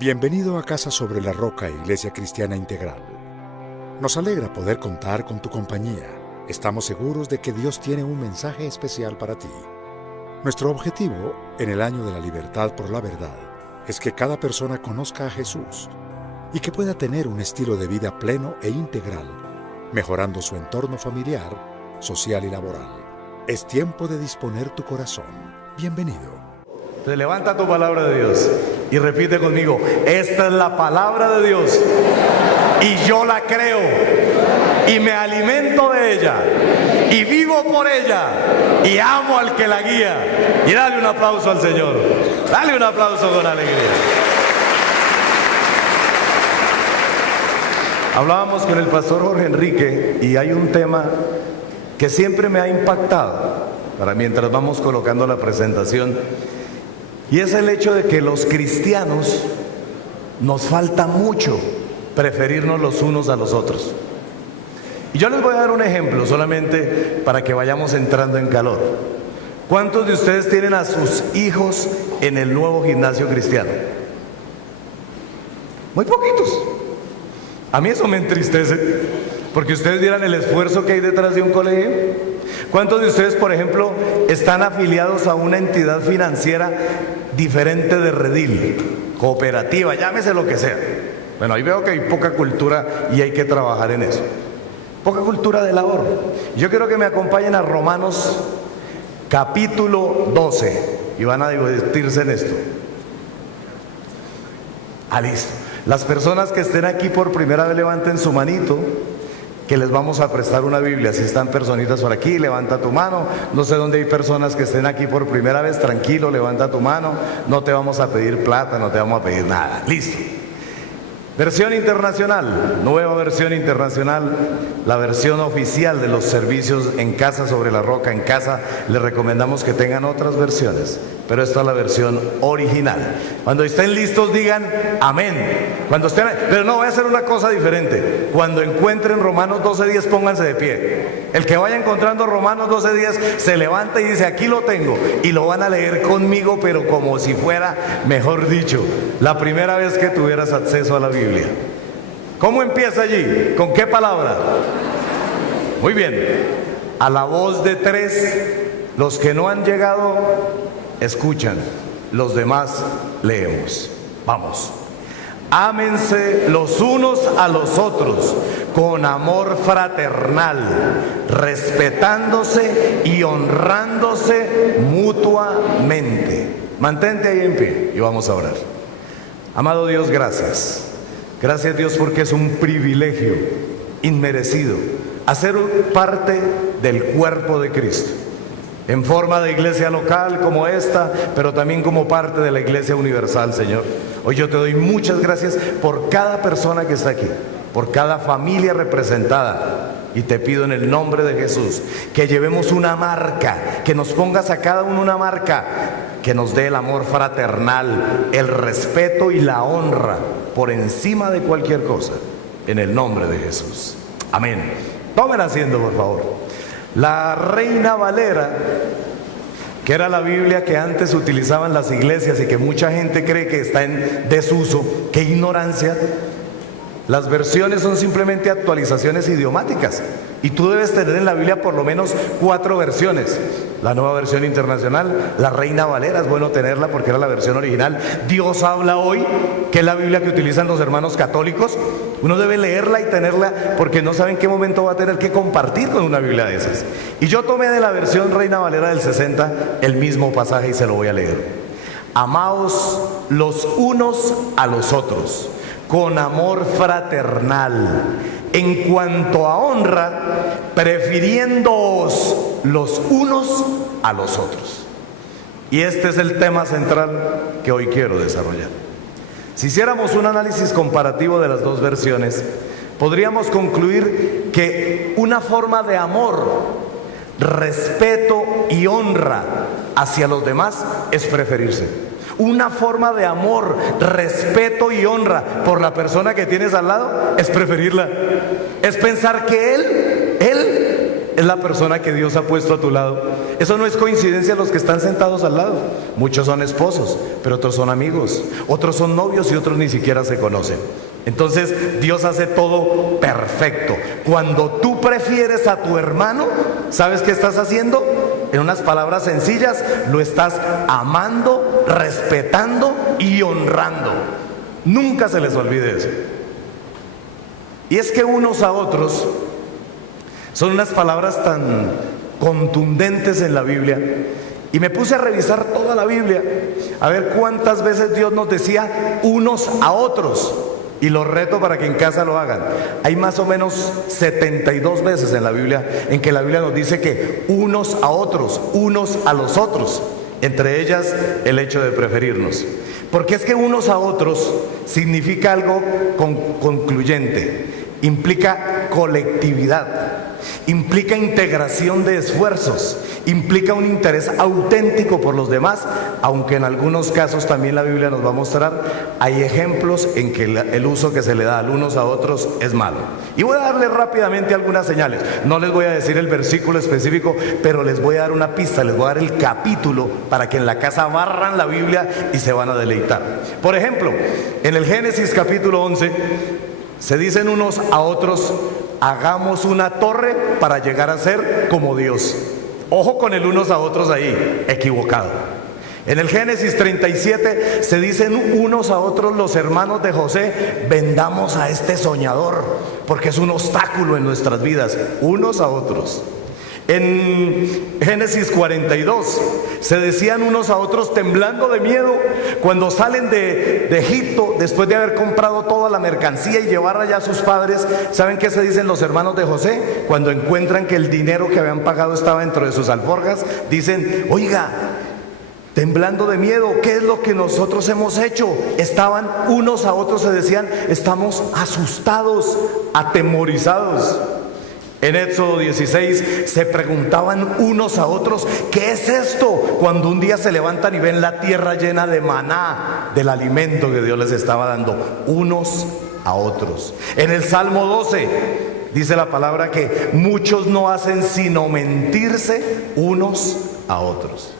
Bienvenido a Casa sobre la Roca, Iglesia Cristiana Integral. Nos alegra poder contar con tu compañía. Estamos seguros de que Dios tiene un mensaje especial para ti. Nuestro objetivo, en el año de la libertad por la verdad, es que cada persona conozca a Jesús y que pueda tener un estilo de vida pleno e integral, mejorando su entorno familiar, social y laboral. Es tiempo de disponer tu corazón. Bienvenido. Te levanta tu palabra de Dios y repite conmigo: esta es la palabra de Dios y yo la creo y me alimento de ella y vivo por ella y amo al que la guía. Y dale un aplauso al Señor, dale un aplauso con alegría. Hablábamos con el pastor Jorge Enrique y hay un tema que siempre me ha impactado para mientras vamos colocando la presentación. Y es el hecho de que los cristianos nos falta mucho preferirnos los unos a los otros. Y yo les voy a dar un ejemplo solamente para que vayamos entrando en calor. ¿Cuántos de ustedes tienen a sus hijos en el nuevo gimnasio cristiano? Muy poquitos. A mí eso me entristece, porque ustedes vieran el esfuerzo que hay detrás de un colegio. ¿Cuántos de ustedes, por ejemplo, están afiliados a una entidad financiera diferente de Redil, cooperativa, llámese lo que sea? Bueno, ahí veo que hay poca cultura y hay que trabajar en eso. Poca cultura del ahorro. Yo quiero que me acompañen a Romanos capítulo 12 y van a divertirse en esto. Listo. Las personas que estén aquí por primera vez levanten su manito, que les vamos a prestar una Biblia. Si están personitas por aquí, levanta tu mano. No sé dónde hay personas que estén aquí por primera vez, tranquilo, levanta tu mano. No te vamos a pedir plata, no te vamos a pedir nada. Listo. Versión internacional, nueva versión internacional, la versión oficial de los servicios en Casa sobre la Roca. En casa les recomendamos que tengan otras versiones, pero esta es la versión original. Cuando estén listos digan amén. Pero no, voy a hacer una cosa diferente. Cuando encuentren Romanos 12:10, pónganse de pie. El que vaya encontrando Romanos 12:10 se levanta y dice: aquí lo tengo, y lo van a leer conmigo, pero como si fuera, mejor dicho, la primera vez que tuvieras acceso a la Biblia. ¿Cómo empieza allí? ¿Con qué palabra? Muy bien. A la voz de tres, los que no han llegado escuchan, los demás leemos. Vamos. Ámense los unos a los otros con amor fraternal, respetándose y honrándose mutuamente. Mantente ahí en pie y vamos a orar. Amado Dios, gracias. Gracias, Dios, porque es un privilegio inmerecido hacer parte del cuerpo de Cristo, en forma de iglesia local como esta, pero también como parte de la iglesia universal, Señor. Hoy yo te doy muchas gracias por cada persona que está aquí, por cada familia representada, y te pido en el nombre de Jesús que llevemos una marca, que nos pongas a cada uno una marca, que nos dé el amor fraternal, el respeto y la honra por encima de cualquier cosa, en el nombre de Jesús. Amén. Tomen asiento, por favor. La Reina Valera, que era la Biblia que antes utilizaban las iglesias y que mucha gente cree que está en desuso, qué ignorancia. Las versiones son simplemente actualizaciones idiomáticas, y tú debes tener en la Biblia por lo menos 4 versiones. La nueva versión internacional, la Reina Valera, es bueno tenerla porque era la versión original. Dios habla hoy, que es la Biblia que utilizan los hermanos católicos. Uno debe leerla y tenerla porque no sabe en qué momento va a tener que compartir con una Biblia de esas. Y yo tomé de la versión Reina Valera del 60 el mismo pasaje y se lo voy a leer. Amaos los unos a los otros con amor fraternal, en cuanto a honra, prefiriéndoos los unos a los otros. Y este es el tema central que hoy quiero desarrollar. Si hiciéramos un análisis comparativo de las dos versiones, podríamos concluir que una forma de amor, respeto y honra hacia los demás es preferirse. Una forma de amor, respeto y honra por la persona que tienes al lado es preferirla. Es pensar que él es la persona que Dios ha puesto a tu lado. Eso no es coincidencia los que están sentados al lado. Muchos son esposos, pero otros son amigos, otros son novios y otros ni siquiera se conocen. Entonces Dios hace todo perfecto. Cuando tú prefieres a tu hermano, ¿sabes qué estás haciendo? En unas palabras sencillas, lo estás amando, respetando y honrando. Nunca se les olvide eso. Y es que unos a otros son unas palabras tan contundentes en la Biblia. Y me puse a revisar toda la Biblia, a ver cuántas veces Dios nos decía unos a otros. Y los reto para que en casa lo hagan. Hay más o menos 72 veces en la Biblia en que la Biblia nos dice que unos a otros, unos a los otros. Entre ellas el hecho de preferirnos. Porque es que unos a otros significa algo concluyente. Implica colectividad. Implica integración de esfuerzos, implica un interés auténtico por los demás, aunque en algunos casos también la Biblia nos va a mostrar, hay ejemplos en que el uso que se le da a unos a otros es malo. Y voy a darles rápidamente algunas señales. No les voy a decir el versículo específico, pero les voy a dar una pista, les voy a dar el capítulo para que en la casa barran la Biblia y se van a deleitar. Por ejemplo, en el Génesis capítulo 11 se dicen unos a otros: hagamos una torre para llegar a ser como Dios. Ojo con el unos a otros ahí, equivocado. En el Génesis 37 se dicen unos a otros los hermanos de José: vendamos a este soñador, porque es un obstáculo en nuestras vidas. Unos a otros. En Génesis 42 se decían unos a otros temblando de miedo cuando salen de Egipto después de haber comprado toda la mercancía y llevarla ya a sus padres. ¿Saben qué se dicen los hermanos de José? Cuando encuentran que el dinero que habían pagado estaba dentro de sus alforjas, dicen: oiga, temblando de miedo, ¿qué es lo que nosotros hemos hecho? Estaban unos a otros, se decían: estamos asustados, atemorizados. En Éxodo 16 se preguntaban unos a otros: ¿qué es esto? Cuando un día se levantan y ven la tierra llena de maná, del alimento que Dios les estaba dando. Unos a otros. En el Salmo 12 dice la palabra que muchos no hacen sino mentirse unos a otros.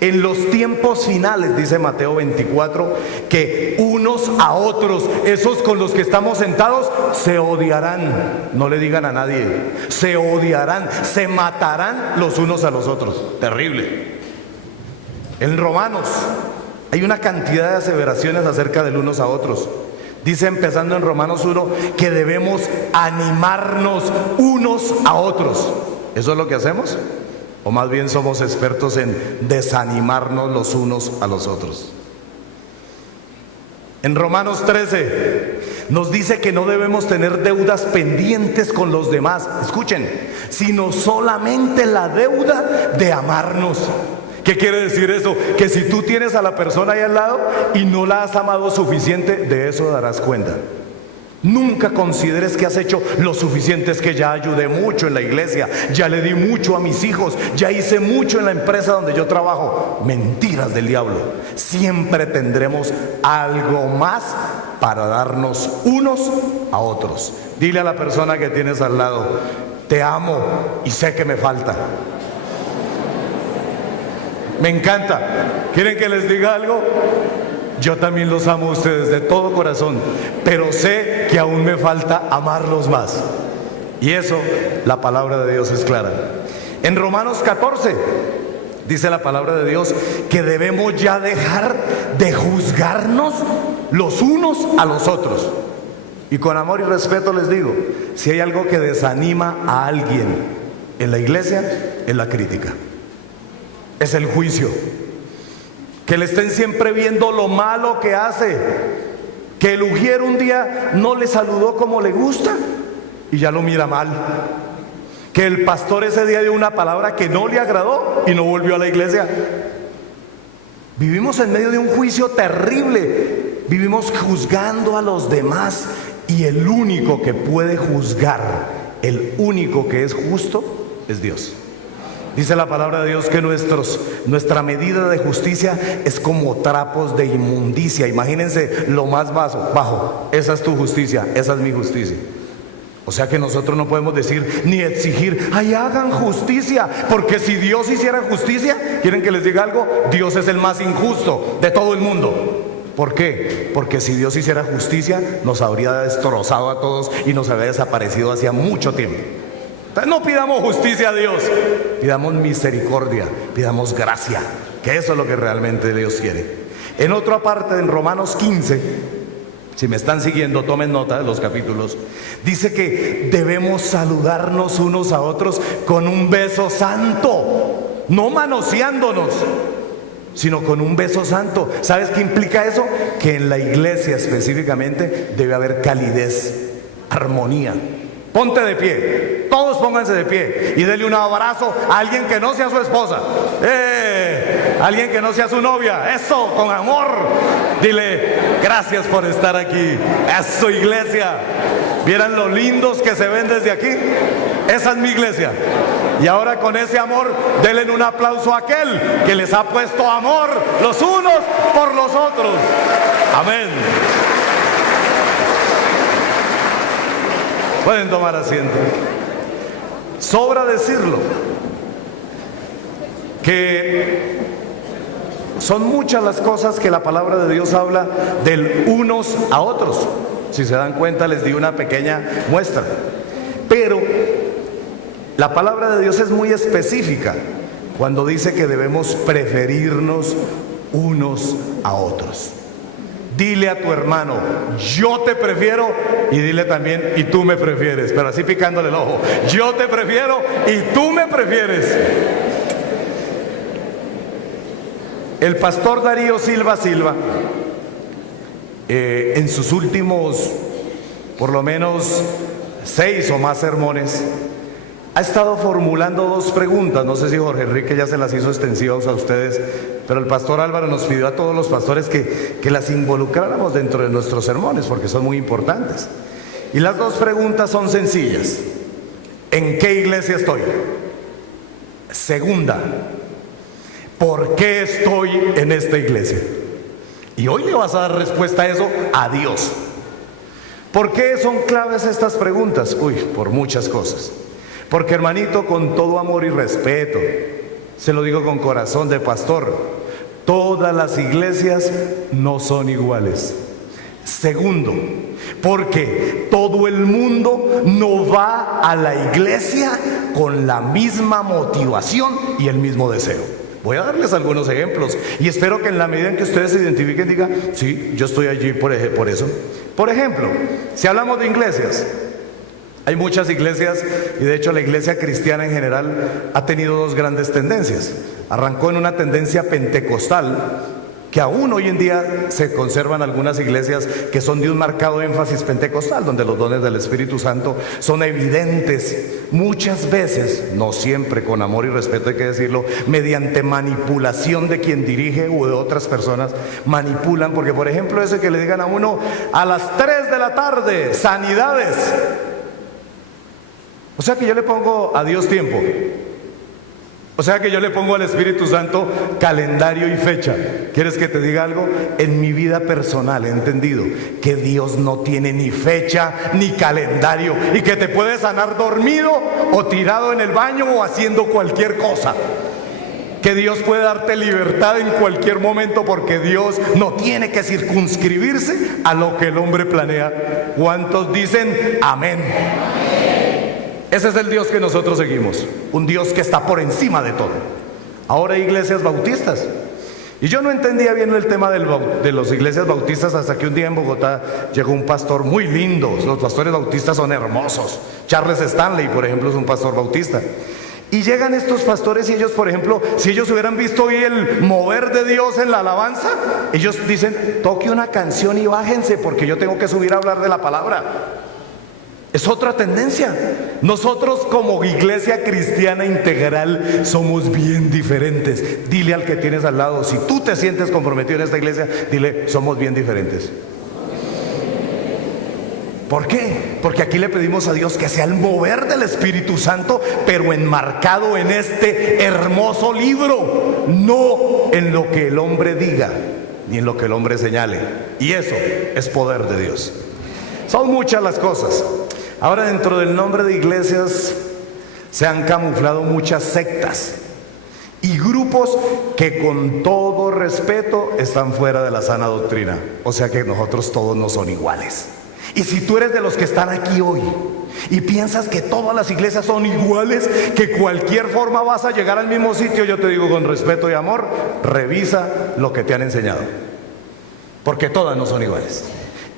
En los tiempos finales, dice Mateo 24, que unos a otros, esos con los que estamos sentados, se odiarán. No le digan a nadie, se odiarán, se matarán los unos a los otros. Terrible. En Romanos hay una cantidad de aseveraciones acerca del unos a otros. Dice, empezando en Romanos 1, que debemos animarnos unos a otros. ¿Eso es lo que hacemos? ¿O más bien somos expertos en desanimarnos los unos a los otros? En Romanos 13 nos dice que no debemos tener deudas pendientes con los demás, escuchen, sino solamente la deuda de amarnos. ¿Qué quiere decir eso? Que si tú tienes a la persona ahí al lado y no la has amado suficiente, de eso darás cuenta. Nunca consideres que has hecho lo suficiente. Es que ya ayudé mucho en la iglesia, ya le di mucho a mis hijos, ya hice mucho en la empresa donde yo trabajo. Mentiras del diablo. Siempre tendremos algo más para darnos unos a otros. Dile a la persona que tienes al lado: te amo y sé que me falta. Me encanta. ¿Quieren que les diga algo? Yo también los amo a ustedes de todo corazón, pero sé que aún me falta amarlos más. Y eso, la palabra de Dios es clara. En Romanos 14 dice la palabra de Dios que debemos ya dejar de juzgarnos los unos a los otros. Y con amor y respeto les digo, si hay algo que desanima a alguien en la iglesia, es la crítica, es el juicio. Que le estén siempre viendo lo malo que hace. Que el ujier un día no le saludó como le gusta y ya lo mira mal. Que el pastor ese día dio una palabra que no le agradó y no volvió a la iglesia. Vivimos en medio de un juicio terrible. Vivimos juzgando a los demás, y el único que puede juzgar, el único que es justo, es Dios. Dice la palabra de Dios que nuestra medida de justicia es como trapos de inmundicia. Imagínense lo más bajo. Esa es tu justicia, esa es mi justicia. O sea que nosotros no podemos decir ni exigir, ay, hagan justicia, porque si Dios hiciera justicia, ¿quieren que les diga algo? Dios es el más injusto de todo el mundo. ¿Por qué? Porque si Dios hiciera justicia, nos habría destrozado a todos y nos habría desaparecido hacía mucho tiempo. Entonces no pidamos justicia a Dios, pidamos misericordia, pidamos gracia, que eso es lo que realmente Dios quiere. En otra parte, en Romanos 15, si me están siguiendo, tomen nota de los capítulos. Dice que debemos saludarnos unos a otros con un beso santo, no manoseándonos, sino con un beso santo. ¿Sabes qué implica eso? Que en la iglesia específicamente debe haber calidez, armonía. Ponte de pie, todos pónganse de pie y denle un abrazo a alguien que no sea su esposa, alguien que no sea su novia. Eso, con amor. Dile, gracias por estar aquí. Eso, iglesia. ¿Vieran lo lindos que se ven desde aquí? Esa es mi iglesia. Y ahora con ese amor, denle un aplauso a aquel que les ha puesto amor los unos por los otros. Amén. Pueden tomar asiento. Sobra decirlo que son muchas las cosas que la palabra de Dios habla del unos a otros. Si se dan cuenta, les di una pequeña muestra. Pero la palabra de Dios es muy específica cuando dice que debemos preferirnos unos a otros. Dile a tu hermano, yo te prefiero, y dile también, y tú me prefieres, pero así picándole el ojo. Yo te prefiero y tú me prefieres. El pastor Darío Silva, en sus últimos, por lo menos 6 o más sermones, ha estado formulando 2 preguntas. No sé si Jorge Enrique ya se las hizo extensivas a ustedes, pero el pastor Álvaro nos pidió a todos los pastores que las involucráramos dentro de nuestros sermones, porque son muy importantes. Y las 2 preguntas son sencillas. ¿En qué iglesia estoy? Segunda, ¿por qué estoy en esta iglesia? Y hoy le vas a dar respuesta a eso a Dios. ¿Por qué son claves estas preguntas? Por muchas cosas. Porque, hermanito, con todo amor y respeto, se lo digo con corazón de pastor, todas las iglesias no son iguales. Segundo, porque todo el mundo no va a la iglesia con la misma motivación y el mismo deseo. Voy a darles algunos ejemplos y espero que en la medida en que ustedes se identifiquen digan, sí, yo estoy allí por eso. Por ejemplo, si hablamos de iglesias, hay muchas iglesias, y de hecho la iglesia cristiana en general ha tenido 2 grandes tendencias. Arrancó en una tendencia pentecostal, que aún hoy en día se conservan algunas iglesias que son de un marcado énfasis pentecostal, donde los dones del Espíritu Santo son evidentes, muchas veces, no siempre, con amor y respeto hay que decirlo, mediante manipulación de quien dirige o de otras personas, manipulan, porque por ejemplo eso que le digan a uno, a las 3 de la tarde, sanidades. O sea que yo le pongo a Dios tiempo. O sea que yo le pongo al Espíritu Santo calendario y fecha. ¿Quieres que te diga algo? En mi vida personal he entendido que Dios no tiene ni fecha ni calendario y que te puede sanar dormido o tirado en el baño o haciendo cualquier cosa. Que Dios puede darte libertad en cualquier momento porque Dios no tiene que circunscribirse a lo que el hombre planea. ¿Cuántos dicen amén? Ese es el Dios que nosotros seguimos, un Dios que está por encima de todo. Ahora hay iglesias bautistas, y yo no entendía bien el tema de las iglesias bautistas hasta que un día en Bogotá llegó un pastor muy lindo. Los pastores bautistas son hermosos. Charles Stanley, por ejemplo, es un pastor bautista. Y llegan estos pastores y ellos, por ejemplo, si ellos hubieran visto hoy el mover de Dios en la alabanza, ellos dicen, toque una canción y bájense porque yo tengo que subir a hablar de la palabra. Es otra tendencia. Nosotros como iglesia cristiana integral somos bien diferentes. Dile al que tienes al lado, si tú te sientes comprometido en esta iglesia, dile, somos bien diferentes. ¿Por qué? Porque aquí le pedimos a Dios que sea el mover del Espíritu Santo, pero enmarcado en este hermoso libro, no en lo que el hombre diga, ni en lo que el hombre señale. Y eso es poder de Dios. Son muchas las cosas. Ahora, dentro del nombre de iglesias se han camuflado muchas sectas y grupos que, con todo respeto, están fuera de la sana doctrina. O sea que nosotros todos no son iguales. Y si tú eres de los que están aquí hoy y piensas que todas las iglesias son iguales, que cualquier forma vas a llegar al mismo sitio, yo te digo con respeto y amor, revisa lo que te han enseñado, porque todas no son iguales.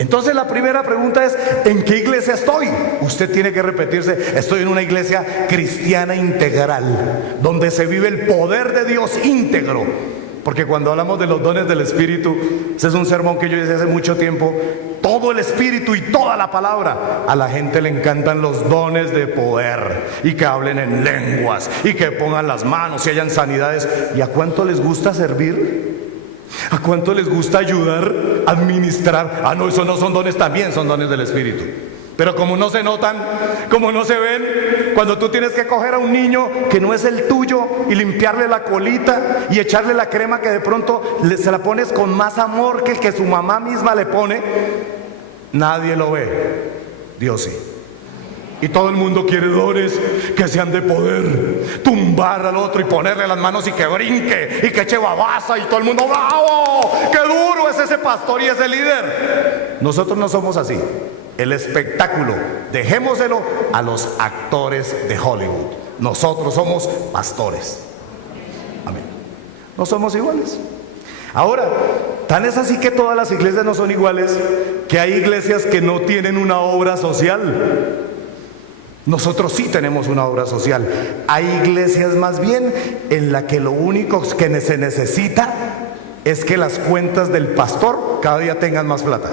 Entonces la primera pregunta es: ¿en qué iglesia estoy? Usted tiene que repetirse: estoy en una iglesia cristiana integral, donde se vive el poder de Dios íntegro. Porque cuando hablamos de los dones del Espíritu, ese es un sermón que yo hice hace mucho tiempo. Todo el Espíritu y toda la palabra. A la gente le encantan los dones de poder, y que hablen en lenguas, y que pongan las manos y hayan sanidades. ¿Y a cuánto les gusta servir? ¿A cuánto les gusta ayudar, administrar? Ah, no, esos no son dones, también son dones del Espíritu. Pero como no se notan, como no se ven, cuando tú tienes que coger a un niño que no es el tuyo y limpiarle la colita y echarle la crema que de pronto se la pones con más amor que el que su mamá misma le pone, nadie lo ve, Dios sí. Y todo el mundo quiere dones que sean de poder, tumbar al otro y ponerle las manos y que brinque y que eche babasa y todo el mundo: ¡bravo! ¡Qué duro es ese pastor y ese líder! Nosotros no somos así. El espectáculo, dejémoselo a los actores de Hollywood. Nosotros somos pastores. Amén. No somos iguales. Ahora, tan es así que todas las iglesias no son iguales, que hay iglesias que no tienen una obra social. Nosotros sí tenemos una obra social. Hay iglesias más bien en la que lo único que se necesita es que las cuentas del pastor cada día tengan más plata.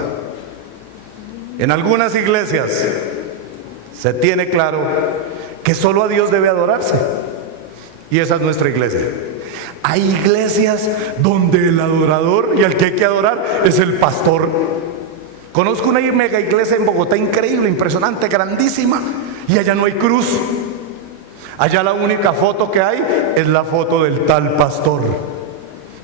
En algunas iglesias se tiene claro que solo a Dios debe adorarse, y esa es nuestra iglesia. Hay iglesias donde el adorador y al que hay que adorar es el pastor. Conozco una mega iglesia en Bogotá increíble, impresionante, grandísima, y allá no hay cruz. Allá la única foto que hay es la foto del tal pastor.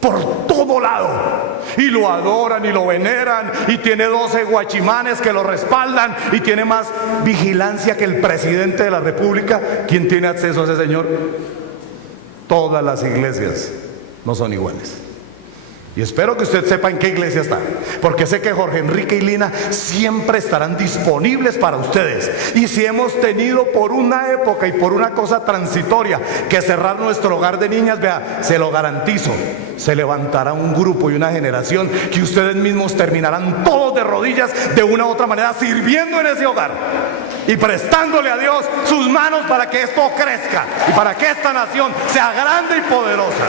Por todo lado. Y lo adoran y lo veneran, y tiene 12 guachimanes que lo respaldan, y tiene más vigilancia que el presidente de la república. ¿Quién tiene acceso a ese señor? Todas las iglesias no son iguales. Y espero que usted sepa en qué iglesia está, porque sé que Jorge Enrique y Lina siempre estarán disponibles para ustedes. Y si hemos tenido por una época y por una cosa transitoria que cerrar nuestro hogar de niñas, vea, se lo garantizo, se levantará un grupo y una generación que ustedes mismos terminarán todos de rodillas de una u otra manera, sirviendo en ese hogar y prestándole a Dios sus manos para que esto crezca y para que esta nación sea grande y poderosa.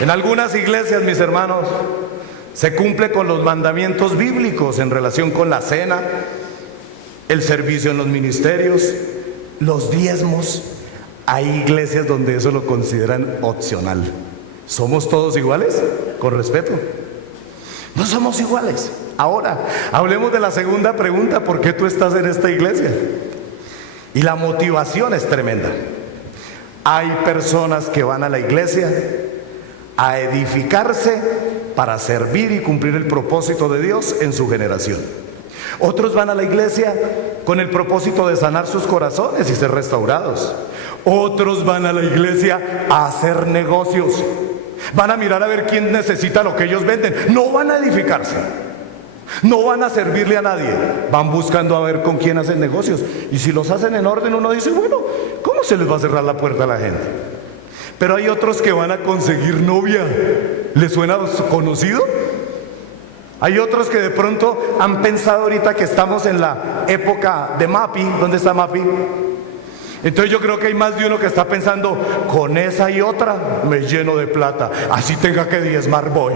En algunas iglesias, mis hermanos, se cumple con los mandamientos bíblicos en relación con la cena, el servicio en los ministerios, los diezmos. Hay iglesias donde eso lo consideran opcional. ¿Somos todos iguales? Con respeto. No somos iguales. Ahora, hablemos de la segunda pregunta: ¿por qué tú estás en esta iglesia? Y la motivación es tremenda. Hay personas que van a la iglesia a edificarse para servir y cumplir el propósito de Dios en su generación. Otros van a la iglesia con el propósito de sanar sus corazones y ser restaurados. Otros van a la iglesia a hacer negocios. Van a mirar a ver quién necesita lo que ellos venden. No van a edificarse, no van a servirle a nadie. Van buscando a ver con quién hacen negocios. Y si los hacen en orden, uno dice: bueno, ¿cómo se les va a cerrar la puerta a la gente? Pero hay otros que van a conseguir novia. ¿Les suena conocido? Hay otros que de pronto han pensado, ahorita que estamos en la época de Mapi. ¿Dónde está Mapi? Entonces yo creo que hay más de uno que está pensando: con esa y otra me lleno de plata, así tenga que diezmar voy.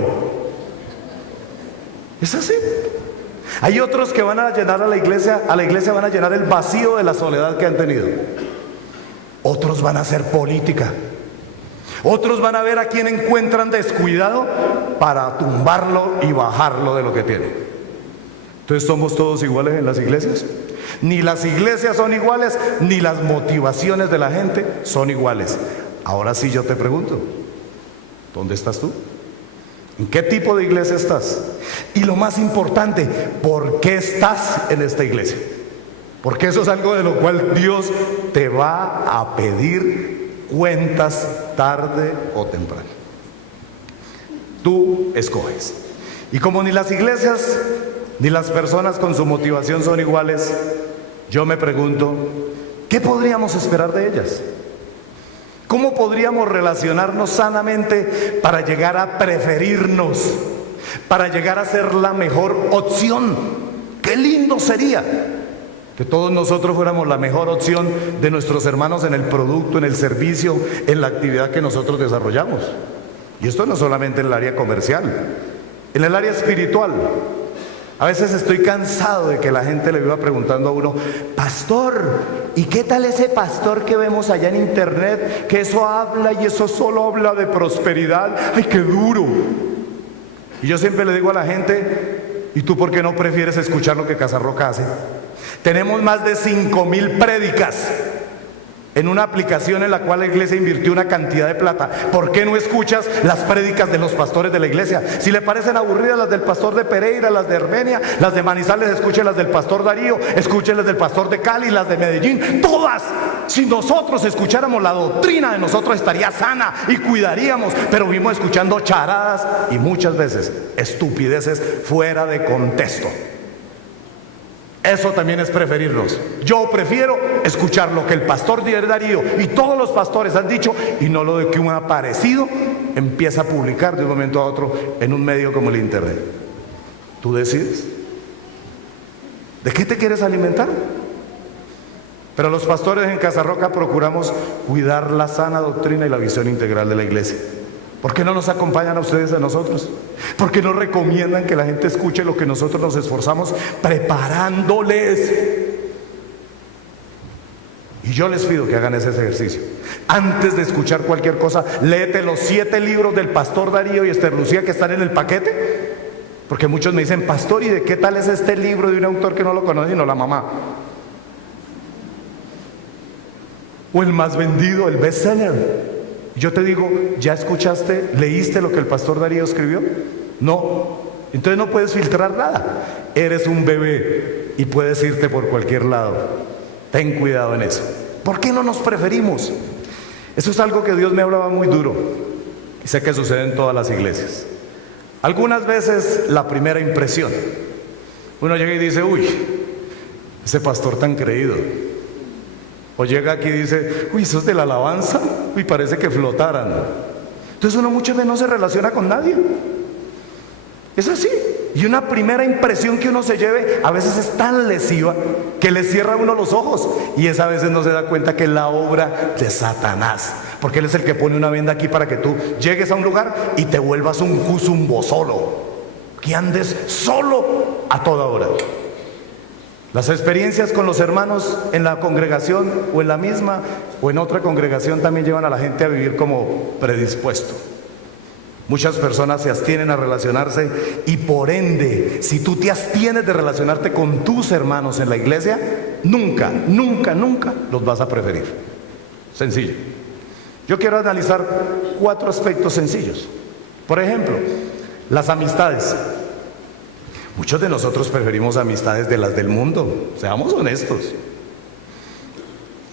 Es así. Hay otros que van a llenar a la iglesia van a llenar el vacío de la soledad que han tenido. Otros van a hacer política. Otros van a ver a quién encuentran descuidado para tumbarlo y bajarlo de lo que tiene. Entonces, ¿somos todos iguales en las iglesias? Ni las iglesias son iguales, ni las motivaciones de la gente son iguales. Ahora sí yo te pregunto, ¿dónde estás tú? ¿En qué tipo de iglesia estás? Y lo más importante, ¿por qué estás en esta iglesia? Porque eso es algo de lo cual Dios te va a pedir cuentas tarde o temprano. Tú escoges. Y como ni las iglesias ni las personas con su motivación son iguales, yo me pregunto, ¿qué podríamos esperar de ellas? ¿Cómo podríamos relacionarnos sanamente para llegar a preferirnos, para llegar a ser la mejor opción? ¡Qué lindo sería que todos nosotros fuéramos la mejor opción de nuestros hermanos en el producto, en el servicio, en la actividad que nosotros desarrollamos! Y esto no solamente en el área comercial, en el área espiritual. A veces estoy cansado de que la gente le viva preguntando a uno, pastor, ¿y qué tal ese pastor que vemos allá en internet? Que eso habla y eso solo habla de prosperidad. ¡Ay, qué duro! Y yo siempre le digo a la gente, ¿y tú por qué no prefieres escuchar lo que Casarroca hace? Tenemos más de 5,000 prédicas en una aplicación en la cual la iglesia invirtió una cantidad de plata. ¿Por qué no escuchas las prédicas de los pastores de la iglesia? Si le parecen aburridas las del pastor de Pereira, las de Armenia, las de Manizales, escuche las del pastor Darío, escuche las del pastor de Cali, las de Medellín, todas. Si nosotros escucháramos la doctrina de nosotros estaría sana y cuidaríamos, pero vimos escuchando charadas y muchas veces estupideces fuera de contexto. Eso también es preferirnos. Yo prefiero escuchar lo que el pastor Darío y todos los pastores han dicho y no lo de que un aparecido empieza a publicar de un momento a otro en un medio como el internet. Tú decides. ¿De qué te quieres alimentar? Pero los pastores en Casarroca procuramos cuidar la sana doctrina y la visión integral de la iglesia. ¿Por qué no nos acompañan a ustedes a nosotros? ¿Por qué no recomiendan que la gente escuche lo que nosotros nos esforzamos preparándoles? Y yo les pido que hagan ese ejercicio. Antes de escuchar cualquier cosa, léete los 7 libros del pastor Darío y Esther Lucía que están en el paquete. Porque muchos me dicen, pastor, ¿y de qué tal es este libro de un autor que no lo conoce sino la mamá? O el más vendido, el bestseller. Yo te digo, ¿ya escuchaste, leíste lo que el pastor Darío escribió? No. Entonces no puedes filtrar nada. Eres un bebé y puedes irte por cualquier lado. Ten cuidado en eso. ¿Por qué no nos preferimos? Eso es algo que Dios me hablaba muy duro. Y sé que sucede en todas las iglesias. Algunas veces la primera impresión. Uno llega y dice, uy, ese pastor tan creído. O llega aquí y dice, uy, ¿eso es de la alabanza? Uy, parece que flotaran. Entonces uno muchas veces no se relaciona con nadie. Es así. Y una primera impresión que uno se lleve a veces es tan lesiva que le cierra a uno los ojos. Y esa a veces no se da cuenta que es la obra de Satanás. Porque él es el que pone una venda aquí para que tú llegues a un lugar y te vuelvas un cusumbo solo. Que andes solo a toda hora. Las experiencias con los hermanos en la congregación o en la misma o en otra congregación también llevan a la gente a vivir como predispuesto. Muchas personas se abstienen a relacionarse y por ende, si tú te abstienes de relacionarte con tus hermanos en la iglesia, nunca, nunca, nunca los vas a preferir. Sencillo. Yo quiero analizar 4 aspectos sencillos. Por ejemplo, las amistades. Muchos de nosotros preferimos amistades de las del mundo, seamos honestos.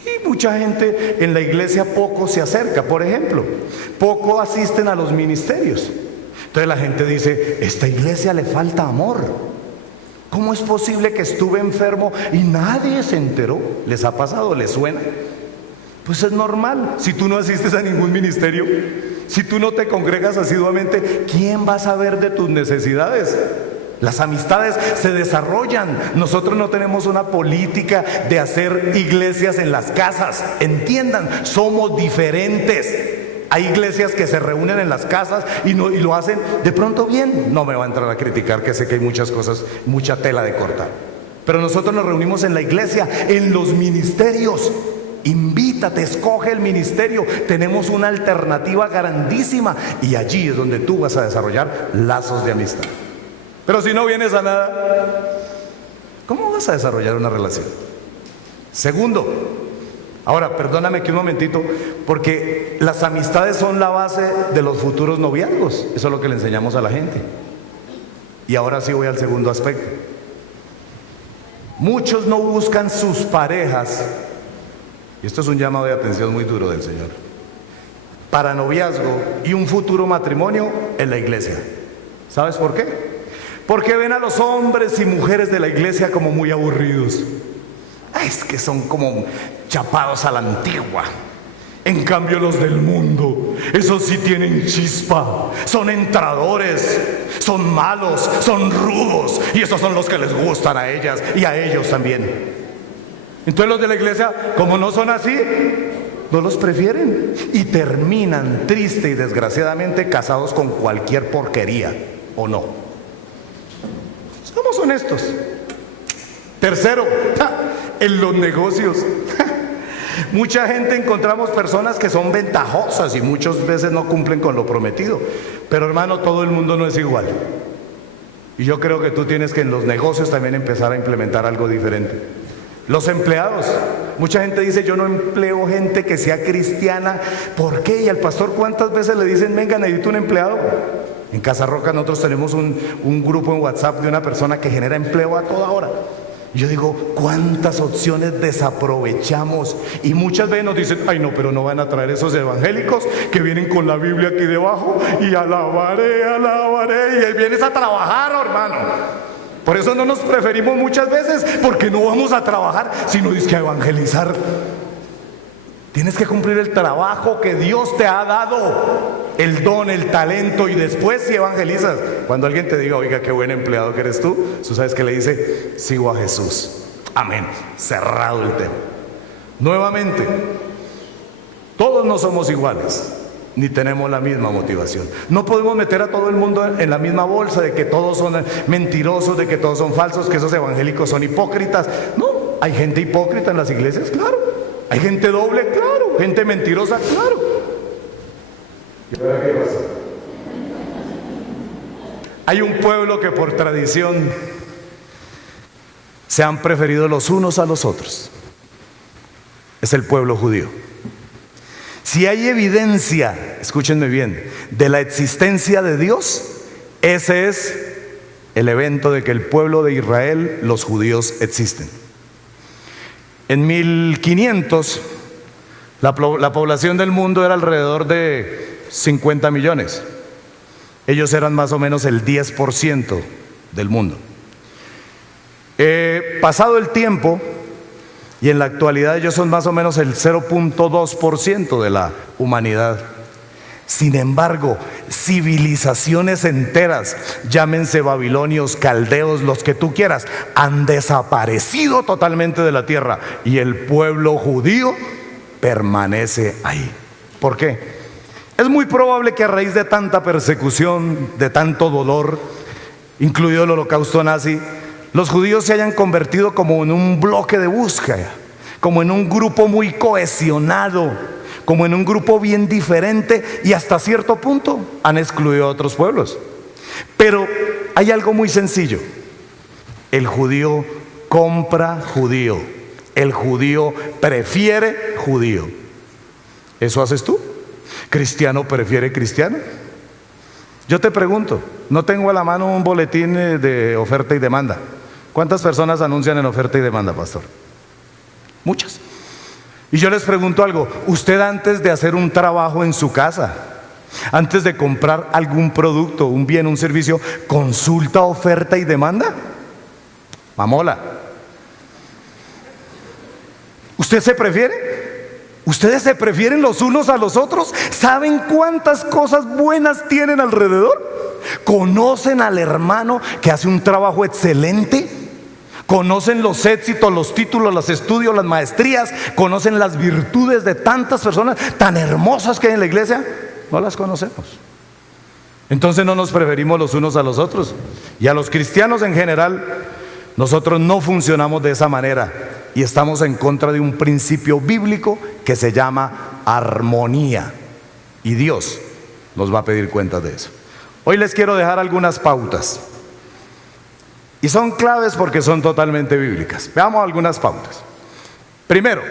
Y mucha gente en la iglesia poco se acerca, por ejemplo, poco asisten a los ministerios. Entonces la gente dice, esta iglesia le falta amor. ¿Cómo es posible que estuve enfermo y nadie se enteró? ¿Les ha pasado? ¿Les suena? Pues es normal, si tú no asistes a ningún ministerio, si tú no te congregas asiduamente, ¿quién va a saber de tus necesidades? Las amistades se desarrollan. Nosotros no tenemos una política de hacer iglesias en las casas. Entiendan, somos diferentes. Hay iglesias que se reúnen en las casas y lo hacen de pronto bien. No me va a entrar a criticar, que sé que hay muchas cosas, mucha tela de cortar. Pero nosotros nos reunimos en la iglesia, en los ministerios. Invítate, escoge el ministerio. Tenemos una alternativa grandísima y allí es donde tú vas a desarrollar lazos de amistad. Pero si no vienes a nada, ¿cómo vas a desarrollar una relación? Segundo, Ahora, perdóname que un momentito, porque las amistades son la base de los futuros noviazgos. Eso es lo que le enseñamos a la gente. Y ahora sí voy al segundo aspecto. Muchos no buscan sus parejas, y esto es un llamado de atención muy duro del Señor, para noviazgo y un futuro matrimonio en la iglesia. ¿Sabes por qué? Porque ven a los hombres y mujeres de la iglesia como muy aburridos. Es que son como chapados a la antigua. En cambio los del mundo, esos sí tienen chispa, son entradores, son malos, son rudos, y esos son los que les gustan a ellas y a ellos también. Entonces los de la iglesia, como no son así, no los prefieren y terminan triste y desgraciadamente casados con cualquier porquería, ¿o no? Somos honestos. Tercero, en los negocios. Mucha gente encontramos personas que son ventajosas y muchas veces no cumplen con lo prometido. Pero hermano, todo el mundo no es igual. Y yo creo que tú tienes que en los negocios también empezar a implementar algo diferente. Los empleados. Mucha gente dice, yo no empleo gente que sea cristiana. ¿Por qué? Y al pastor, ¿cuántas veces le dicen, venga, necesito un empleado? En Casa Roca nosotros tenemos un grupo en WhatsApp de una persona que genera empleo a toda hora. Yo digo, ¿cuántas opciones desaprovechamos? Y muchas veces nos dicen, ay no, pero no van a traer esos evangélicos que vienen con la Biblia aquí debajo y alabaré, alabaré, y ahí vienes a trabajar, hermano. Por eso no nos preferimos muchas veces, porque no vamos a trabajar, sino es que a evangelizar. Tienes que cumplir el trabajo que Dios te ha dado, el don, el talento, y después si evangelizas. Cuando alguien te diga, oiga, qué buen empleado que eres tú sabes que le dice, sigo a Jesús. Amén. Cerrado el tema. Nuevamente, todos no somos iguales, ni tenemos la misma motivación. No podemos meter a todo el mundo en la misma bolsa de que todos son mentirosos, de que todos son falsos, que esos evangélicos son hipócritas. No, hay gente hipócrita en las iglesias, claro. Hay gente doble, claro. Gente mentirosa, claro. ¿Y ahora qué pasa? Hay un pueblo que por tradición se han preferido los unos a los otros. Es el pueblo judío. Si hay evidencia, escúchenme bien, de la existencia de Dios, ese es el evento de que el pueblo de Israel, los judíos, existen. En 1500, la población del mundo era alrededor de 50 millones. Ellos eran más o menos el 10% del mundo. Pasado el tiempo, y en la actualidad ellos son más o menos el 0.2% de la humanidad. Sin embargo, civilizaciones enteras, llámense babilonios, caldeos, los que tú quieras, han desaparecido totalmente de la tierra, y el pueblo judío permanece ahí. ¿Por qué? Es muy probable que a raíz de tanta persecución, de tanto dolor, incluido el holocausto nazi, los judíos se hayan convertido como en un bloque de búsqueda, como en un grupo muy cohesionado, como en un grupo bien diferente, y hasta cierto punto han excluido a otros pueblos. Pero hay algo muy sencillo: el judío compra judío, el judío prefiere judío. ¿Eso haces tú? ¿Cristiano prefiere cristiano? Yo te pregunto, no tengo a la mano un boletín de oferta y demanda. ¿Cuántas personas anuncian en oferta y demanda, pastor? Muchas. Y yo les pregunto algo: usted, antes de hacer un trabajo en su casa, antes de comprar algún producto, un bien, un servicio, ¿consulta oferta y demanda? Mamola. ¿Usted se prefiere? ¿Ustedes se prefieren los unos a los otros? ¿Saben cuántas cosas buenas tienen alrededor? ¿Conocen al hermano que hace un trabajo excelente? ¿Conocen los éxitos, los títulos, los estudios, las maestrías? ¿Conocen las virtudes de tantas personas tan hermosas que hay en la iglesia? No las conocemos. Entonces no nos preferimos los unos a los otros. Y a los cristianos en general, nosotros no funcionamos de esa manera, y estamos en contra de un principio bíblico que se llama armonía. Y Dios nos va a pedir cuentas de eso. Hoy les quiero dejar algunas pautas. Y son claves porque son totalmente bíblicas. Veamos algunas pautas. Primero,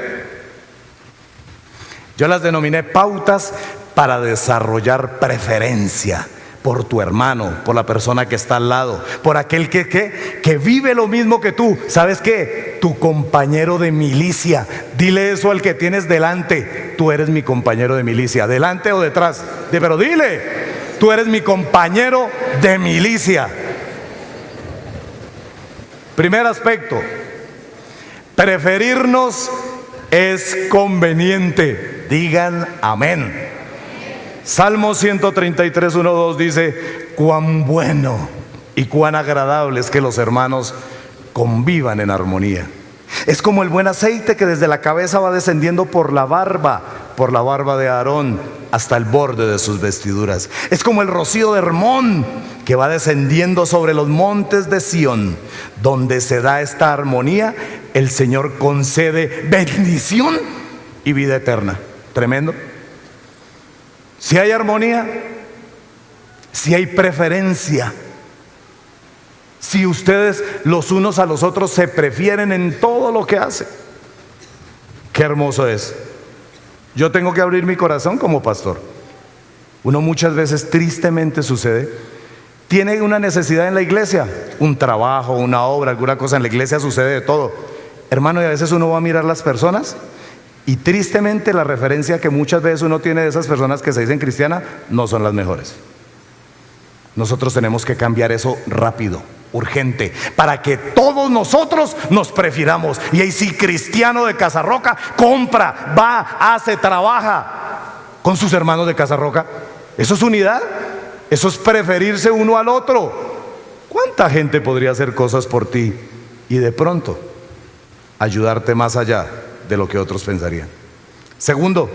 Yo las denominé pautas para desarrollar preferencia por tu hermano, por la persona que está al lado, por aquel que vive lo mismo que tú. ¿Sabes qué? Tu compañero de milicia. Dile eso al que tienes delante: tú eres mi compañero de milicia. ¿Delante o detrás? Pero dile: tú eres mi compañero de milicia. Primer aspecto: preferirnos es conveniente. Digan amén. Salmo 133, 1, 2 dice: cuán bueno y cuán agradable es que los hermanos convivan en armonía. Es como el buen aceite que desde la cabeza va descendiendo por la barba de Aarón hasta el borde de sus vestiduras. Es como el rocío de Hermón que va descendiendo sobre los montes de Sión. Donde se da esta armonía, el Señor concede bendición y vida eterna. Tremendo. Si hay armonía, si hay preferencia, si ustedes los unos a los otros se prefieren en todo lo que hacen, qué hermoso es. Yo tengo que abrir mi corazón como pastor. Uno muchas veces, tristemente sucede, tiene una necesidad en la iglesia, un trabajo, una obra, alguna cosa. En la iglesia sucede de todo, hermano, y a veces uno va a mirar las personas y tristemente la referencia que muchas veces uno tiene de esas personas que se dicen cristianas no son las mejores. Nosotros tenemos que cambiar eso rápido, urgente, para que todos nosotros nos prefiramos. Y ahí sí, cristiano de Casarroca compra, va, hace, trabaja con sus hermanos de Casarroca. Eso es unidad, eso es preferirse uno al otro. ¿Cuánta gente podría hacer cosas por ti y de pronto ayudarte más allá de lo que otros pensarían? Segundo,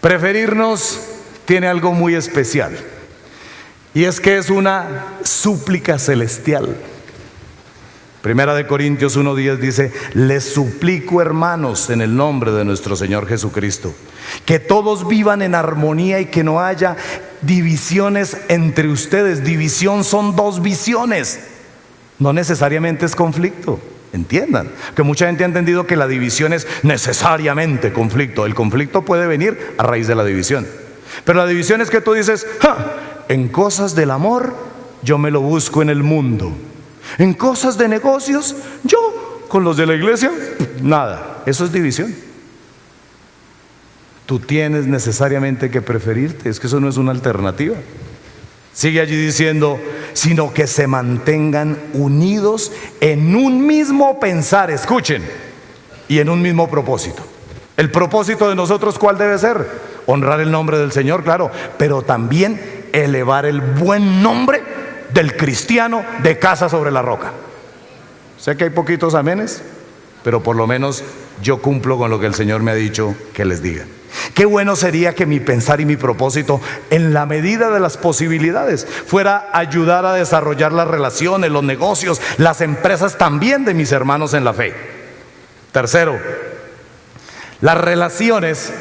preferirnos tiene algo muy especial, y es que es una súplica celestial. Primera de Corintios 1:10 dice: les suplico, hermanos, en el nombre de nuestro Señor Jesucristo, que todos vivan en armonía y que no haya divisiones entre ustedes. División son dos visiones, no necesariamente es conflicto. Entiendan que mucha gente ha entendido que la división es necesariamente conflicto. El conflicto puede venir a raíz de la división, pero la división es que tú dices: en cosas del amor yo me lo busco en el mundo, en cosas de negocios yo con los de la iglesia nada. Eso es división. Tú tienes necesariamente que preferirte, es que eso no es una alternativa. Sigue allí diciendo: sino que se mantengan unidos en un mismo pensar, escuchen, y en un mismo propósito. El propósito de nosotros, ¿cuál debe ser? Honrar el nombre del Señor, claro, pero también elevar el buen nombre del cristiano de Casa sobre la Roca. Sé que hay poquitos amenes, pero por lo menos yo cumplo con lo que el Señor me ha dicho que les diga. Qué bueno sería que mi pensar y mi propósito, en la medida de las posibilidades, fuera ayudar a desarrollar las relaciones, los negocios, las empresas también de mis hermanos en la fe. Tercero, las relaciones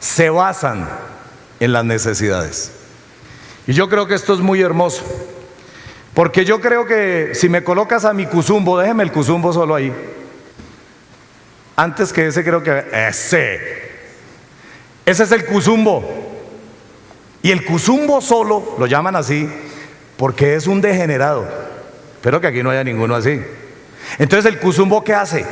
se basan en las necesidades. Y yo creo que esto es muy hermoso, porque yo creo que si me colocas a mi cuzumbo, déjeme el cuzumbo solo ahí. Antes que ese, creo que ese es el cuzumbo. Y el cuzumbo solo lo llaman así porque es un degenerado. Espero que aquí no haya ninguno así. Entonces, el cuzumbo, ¿qué hace?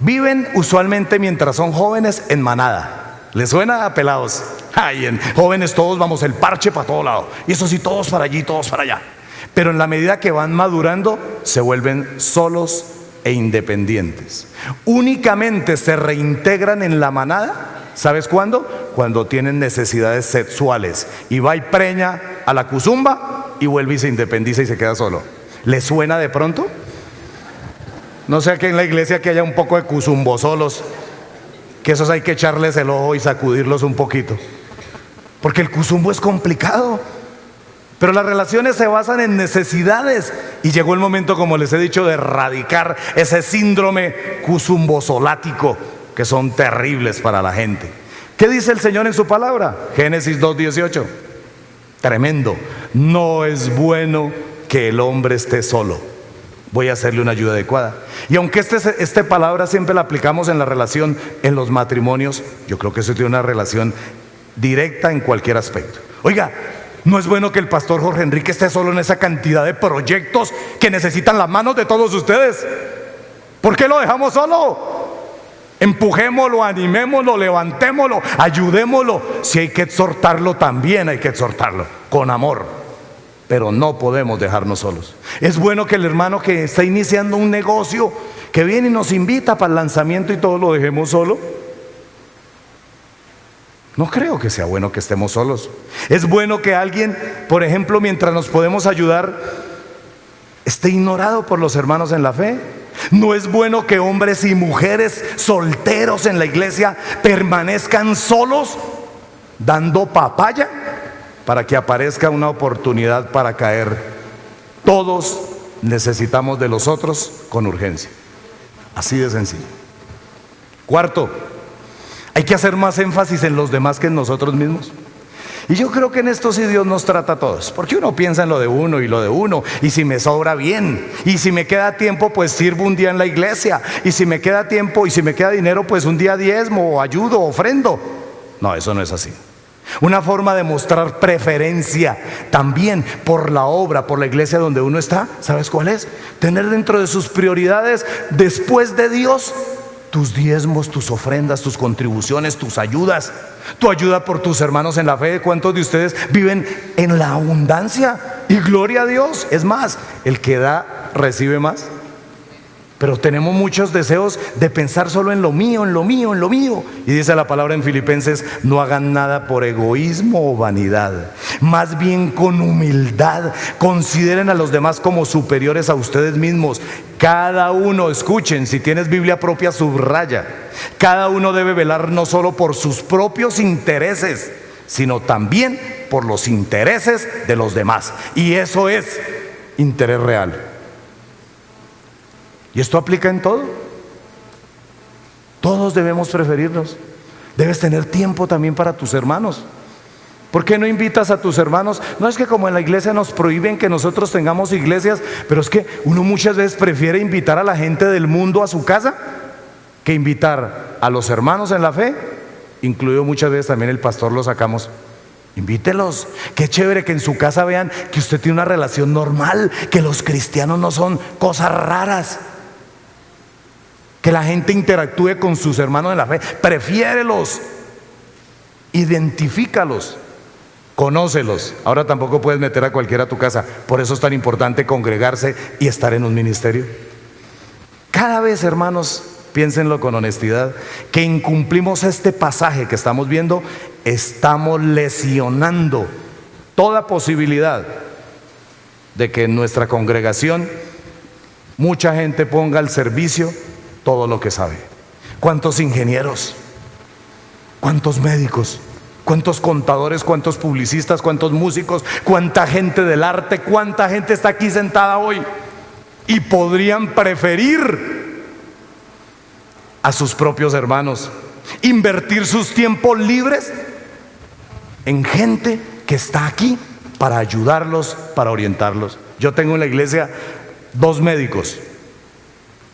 Viven usualmente, mientras son jóvenes, en manada. ¿Les suena a pelados? Ay, en jóvenes todos vamos el parche para todo lado, y eso sí, todos para allí, todos para allá. Pero en la medida que van madurando, se vuelven solos e independientes. Únicamente se reintegran en la manada, ¿sabes cuándo? Cuando tienen necesidades sexuales, y va y preña a la cuzumba y vuelve y se independiza y se queda solo. ¿Les suena de pronto? No sé, aquí en la iglesia que haya un poco de cuzumbo solos, que esos hay que echarles el ojo y sacudirlos un poquito, porque el cuzumbo es complicado. Pero las relaciones se basan en necesidades, y llegó el momento, como les he dicho, de erradicar ese síndrome cuzumbosolático, que son terribles para la gente. ¿Qué dice el Señor en su palabra? Génesis 2:18. Tremendo. No es bueno que el hombre esté solo. voy a hacerle una ayuda adecuada. Y aunque esta palabra siempre la aplicamos en la relación, en los matrimonios, yo creo que eso tiene una relación directa en cualquier aspecto. Oiga, no es bueno que el pastor Jorge Enrique esté solo en esa cantidad de proyectos que necesitan las manos de todos ustedes. ¿Por qué lo dejamos solo? Empujémoslo, animémoslo, levantémoslo, ayudémoslo. Si hay que exhortarlo, también hay que exhortarlo con amor. Pero no podemos dejarnos solos. Es bueno que el hermano que está iniciando un negocio, que viene y nos invita para el lanzamiento y todo, lo dejemos solo. No creo que sea bueno que estemos solos. Es bueno que alguien, por ejemplo, mientras nos podemos ayudar, esté ignorado por los hermanos en la fe. No es bueno que hombres y mujeres solteros en la iglesia permanezcan solos dando papaya para que aparezca una oportunidad para caer. Todos necesitamos de los otros con urgencia. Así de sencillo. Cuarto, hay que hacer más énfasis en los demás que en nosotros mismos. Y yo creo que en esto sí Dios nos trata a todos, porque uno piensa en lo de uno, y si me sobra bien, y si me queda tiempo pues sirvo un día en la iglesia, y si me queda tiempo y si me queda dinero pues un día diezmo, o ayudo, ofrendo. No, eso no es así. Una forma de mostrar preferencia también por la obra, por la iglesia donde uno está, ¿sabes cuál es? Tener dentro de sus prioridades, después de Dios, tus diezmos, tus ofrendas, tus contribuciones, tus ayudas, tu ayuda por tus hermanos en la fe. ¿Cuántos de ustedes viven en la abundancia? Y gloria a Dios. Es más, el que da, recibe más. Pero tenemos muchos deseos de pensar solo en lo mío, en lo mío, en lo mío. Y dice la palabra en Filipenses: no hagan nada por egoísmo o vanidad, más bien con humildad consideren a los demás como superiores a ustedes mismos. Cada uno, escuchen, si tienes Biblia propia, subraya, cada uno debe velar no solo por sus propios intereses, sino también por los intereses de los demás. Y eso es interés real. Y esto aplica en todo. Todos debemos preferirnos. Debes tener tiempo también para tus hermanos. ¿Por qué no invitas a tus hermanos? No es que como en la iglesia nos prohíben que nosotros tengamos iglesias, pero es que uno muchas veces prefiere invitar a la gente del mundo a su casa que invitar a los hermanos en la fe, incluido muchas veces también el pastor lo sacamos. Invítelos. Qué chévere que en su casa vean que usted tiene una relación normal, que los cristianos no son cosas raras. Que la gente interactúe con sus hermanos en la fe. Prefiérelos, identifícalos, conócelos. Ahora tampoco puedes meter a cualquiera a tu casa. Por eso es tan importante congregarse y estar en un ministerio. Cada vez, hermanos, piénsenlo con honestidad, que incumplimos este pasaje que estamos viendo, estamos lesionando toda posibilidad de que en nuestra congregación mucha gente ponga al servicio todo lo que sabe. ¿Cuántos ingenieros? ¿Cuántos médicos? ¿Cuántos contadores? ¿Cuántos publicistas? ¿Cuántos músicos? ¿Cuánta gente del arte? ¿Cuánta gente está aquí sentada hoy? Y podrían preferir a sus propios hermanos, invertir sus tiempos libres en gente que está aquí para ayudarlos, para orientarlos. Yo tengo en la iglesia 2 médicos.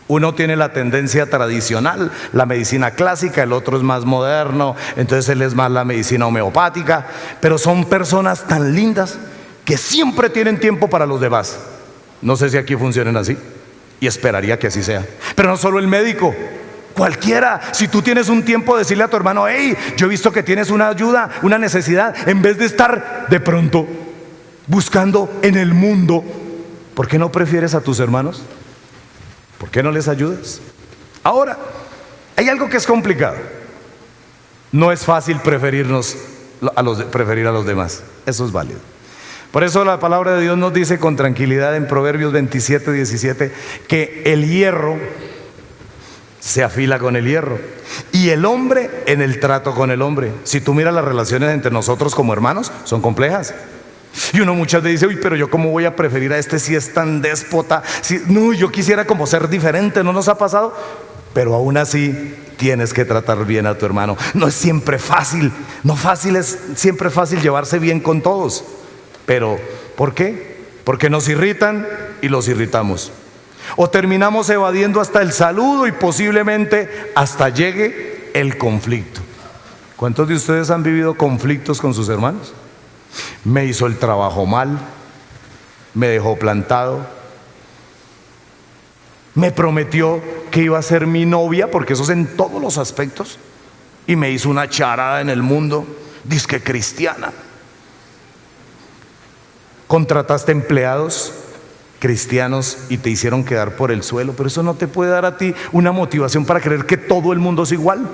Uno tiene la tendencia tradicional, la medicina clásica, el otro es más moderno, entonces él es más la medicina homeopática, pero son personas tan lindas que siempre tienen tiempo para los demás. No sé si aquí funcionan así, y esperaría que así sea. Pero no solo el médico, cualquiera. Si tú tienes un tiempo, decirle a tu hermano: hey, yo he visto que tienes una ayuda, una necesidad, en vez de estar de pronto buscando en el mundo. ¿Por qué no prefieres a tus hermanos? ¿Por qué no les ayudas? Ahora, hay algo que es complicado. No es fácil preferir a los demás. Eso es válido. Por eso la palabra de Dios nos dice con tranquilidad en Proverbios 27:17 que el hierro se afila con el hierro y el hombre en el trato con el hombre. Si tú miras las relaciones entre nosotros como hermanos, son complejas. Y uno muchas veces dice: uy, pero yo cómo voy a preferir a este si es tan déspota, no, yo quisiera como ser diferente. ¿No nos ha pasado? Pero aún así tienes que tratar bien a tu hermano. No es siempre fácil, es siempre fácil llevarse bien con todos. Pero ¿por qué? Porque nos irritan y los irritamos. o terminamos evadiendo hasta el saludo y posiblemente hasta llegue el conflicto. ¿Cuántos de ustedes han vivido conflictos con sus hermanos? Me hizo el trabajo mal, me dejó plantado, me prometió que iba a ser mi novia, porque eso es en todos los aspectos, y me hizo una charada en el mundo, dizque cristiana. Contrataste empleados cristianos y te hicieron quedar por el suelo, pero eso no te puede dar a ti una motivación para creer que todo el mundo es igual.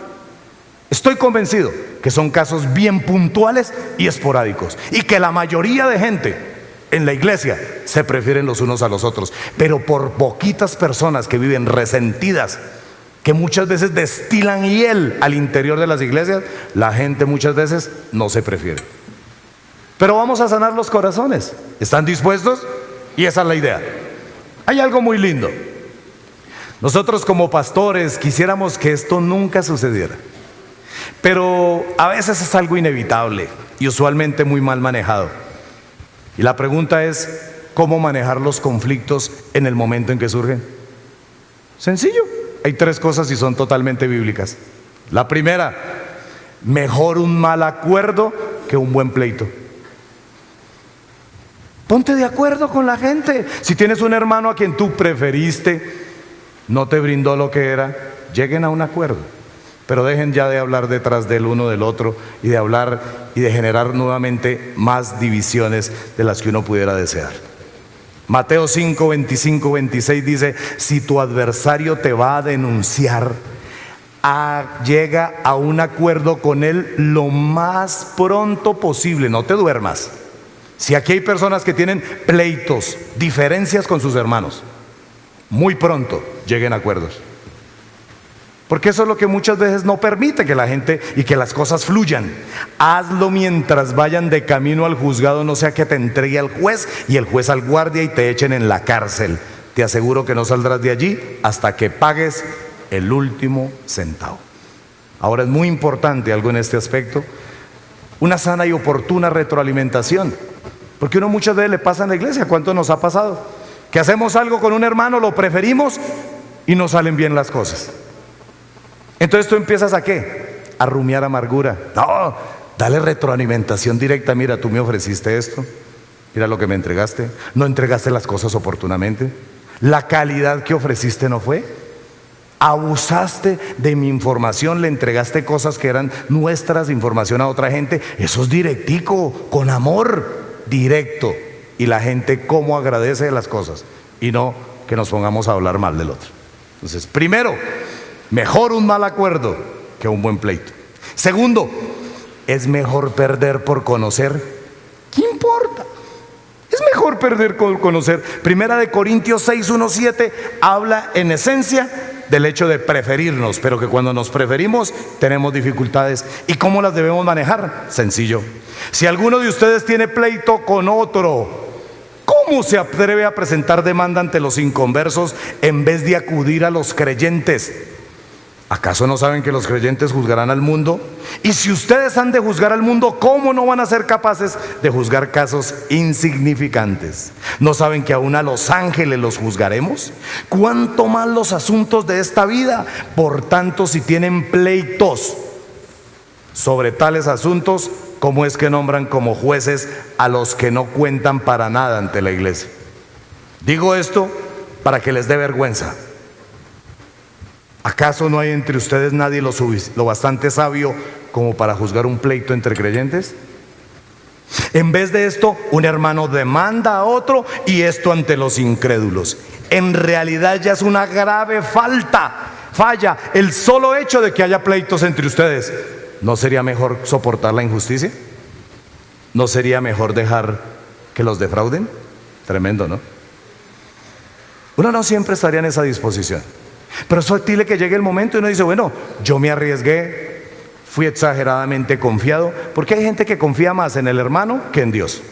Estoy convencido que son casos bien puntuales y esporádicos, y que la mayoría de gente en la iglesia se prefieren los unos a los otros, pero por poquitas personas que viven resentidas, que muchas veces destilan hiel al interior de las iglesias, la gente muchas veces no se prefiere. Pero vamos a sanar los corazones. ¿Están dispuestos? Y esa es la idea. Hay algo muy lindo. Nosotros como pastores quisiéramos que esto nunca sucediera, pero a veces es algo inevitable y usualmente muy mal manejado. Y la pregunta es, ¿cómo manejar los conflictos en el momento en que surgen? Sencillo. Hay 3 cosas y son totalmente bíblicas. La primera, mejor un mal acuerdo que un buen pleito. Ponte de acuerdo con la gente. Si tienes un hermano a quien tú preferiste, no te brindó lo que era, lleguen a un acuerdo. Pero dejen ya de hablar detrás del uno del otro y de hablar y de generar nuevamente más divisiones de las que uno pudiera desear. Mateo 5, 25, 26 dice: si tu adversario te va a denunciar, llega a un acuerdo con él lo más pronto posible, no te duermas. Si aquí hay personas que tienen pleitos, diferencias con sus hermanos, muy pronto lleguen a acuerdos. Porque eso es lo que muchas veces no permite que la gente y que las cosas fluyan. Hazlo mientras vayan de camino al juzgado, no sea que te entregue al juez y el juez al guardia y te echen en la cárcel. Te aseguro que no saldrás de allí hasta que pagues el último centavo. Ahora es muy importante algo en este aspecto: una sana y oportuna retroalimentación. Porque uno muchas veces le pasa en la iglesia, ¿cuánto nos ha pasado? Que hacemos algo con un hermano, lo preferimos y no salen bien las cosas. Entonces tú empiezas ¿a qué? A rumiar amargura. No, dale retroalimentación directa. Mira, tú me ofreciste esto, mira lo que me entregaste, no entregaste las cosas oportunamente, la calidad que ofreciste no fue, abusaste de mi información, le entregaste cosas que eran nuestras, información a otra gente. Eso es directico, con amor, directo. Y la gente cómo agradece las cosas, y no que nos pongamos a hablar mal del otro. Entonces, primero, mejor un mal acuerdo que un buen pleito. Segundo, es mejor perder por conocer. ¿Qué importa? Es mejor perder por conocer. Primera de Corintios 6, 1, 7 habla en esencia del hecho de preferirnos, pero que cuando nos preferimos tenemos dificultades. ¿Y cómo las debemos manejar? Sencillo. Si alguno de ustedes tiene pleito con otro, ¿cómo se atreve a presentar demanda ante los inconversos en vez de acudir a los creyentes? ¿Acaso no saben que los creyentes juzgarán al mundo? Y si ustedes han de juzgar al mundo, ¿cómo no van a ser capaces de juzgar casos insignificantes? ¿No saben que aún a los ángeles los juzgaremos? ¿Cuánto más los asuntos de esta vida? Por tanto, si tienen pleitos sobre tales asuntos, ¿cómo es que nombran como jueces a los que no cuentan para nada ante la iglesia? Digo esto para que les dé vergüenza. ¿Acaso no hay entre ustedes nadie lo bastante sabio como para juzgar un pleito entre creyentes? En vez de esto, un hermano demanda a otro, y esto ante los incrédulos. En realidad ya es una grave falla el solo hecho de que haya pleitos entre ustedes. ¿No sería mejor soportar la injusticia? ¿No sería mejor dejar que los defrauden? Tremendo, ¿no? Uno no siempre estaría en esa disposición. Pero es factible que llegue el momento y uno dice: bueno, yo me arriesgué, fui exageradamente confiado, porque hay gente que confía más en el hermano que en Dios.